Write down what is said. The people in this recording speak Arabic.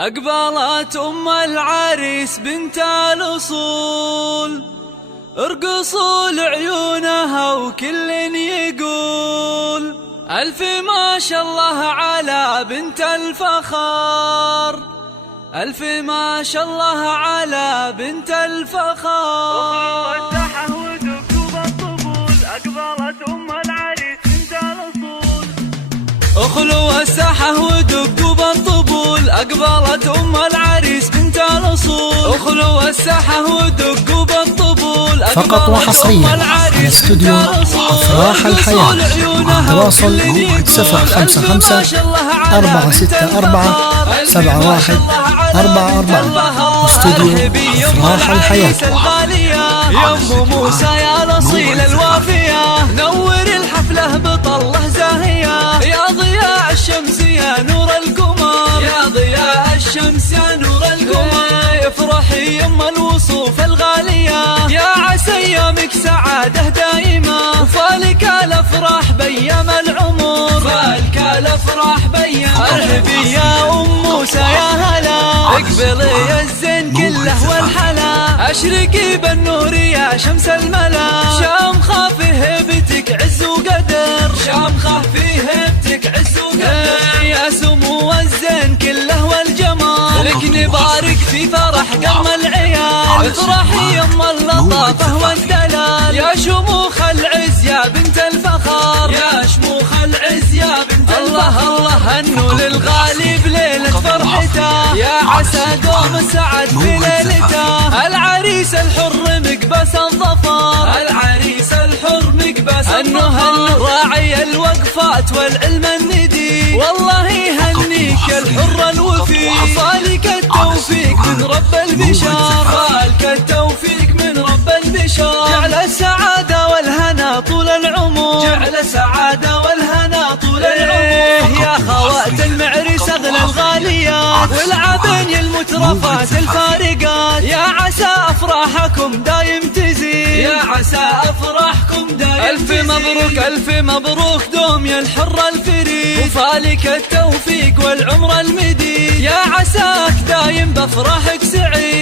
أقبلت أم العريس بنت الأصول، ارقصوا لعيونها وكل يقول ألف ما شاء الله على بنت الفخار، ألف ما شاء الله على بنت الفخار. والساحة ودبدوب الطبول، أقبلت أم العريس بنت الأصول. اخلوا الساحة ودبدوب الطبول، أقبلت أم العريس بنت الأصول. اخلوا الساحة ودبدوب الطبول، فقط وحصريا على استوديو أفراح الحياة. تواصل 055 464 7144. استوديو أفراح الحياة. يا أم موسى يا الأصيل الوافية، نور الحفلة بطلة زاهية. يا ضياء الشمس يا نور القمر، يا ضياء الشمس يا نور القمر. افرحي يم الوصوف الغالية، يا عسى ايامك سعادة دائمة. وفالك الافراح بيام العمر، فالك الافراح بيام. ارهبي يا ام موسى يا هلا، اقبلي الزين كله والحلا. اشرقي بالنور يا شمس الملا، شامخة في هيبتك عز وقدر، شامخة في هيبتك عز وقدر. يا سمو الزين كله والجمال، لك نبارك في فرح قرم العيال. افرحي يم اللطافة والدلال، يا شموخ العز يا بنت الفخار، يا شموخ العز يا بنت الفخار. الله هنوا للغالي بليلة فرحته، يا عسى دوم سعد في ليلته. العريس الحر مقبس الظفر، العريس الحر مقبس الظفر. راعي الوقفات والعلم الندي، والله يهنيك الحر الوفي. فالك التوفيق من رب البشار، فالك التوفيق من رب البشار. جعل السعادة والهنا طول العمر، جعل السعادة والهنا طول العمر. يا خوات المعرس اغلى الغاليات، والعبين المترفات الفارقات. يا عسى افراحكم دايم تزيد، يا عسى افراحكم دايم الف مبروك الف مبروك دوم يا الحر الفريد. وفالك التوفيق والعمر المديد، يا عساك دايم بافراحك سعيد.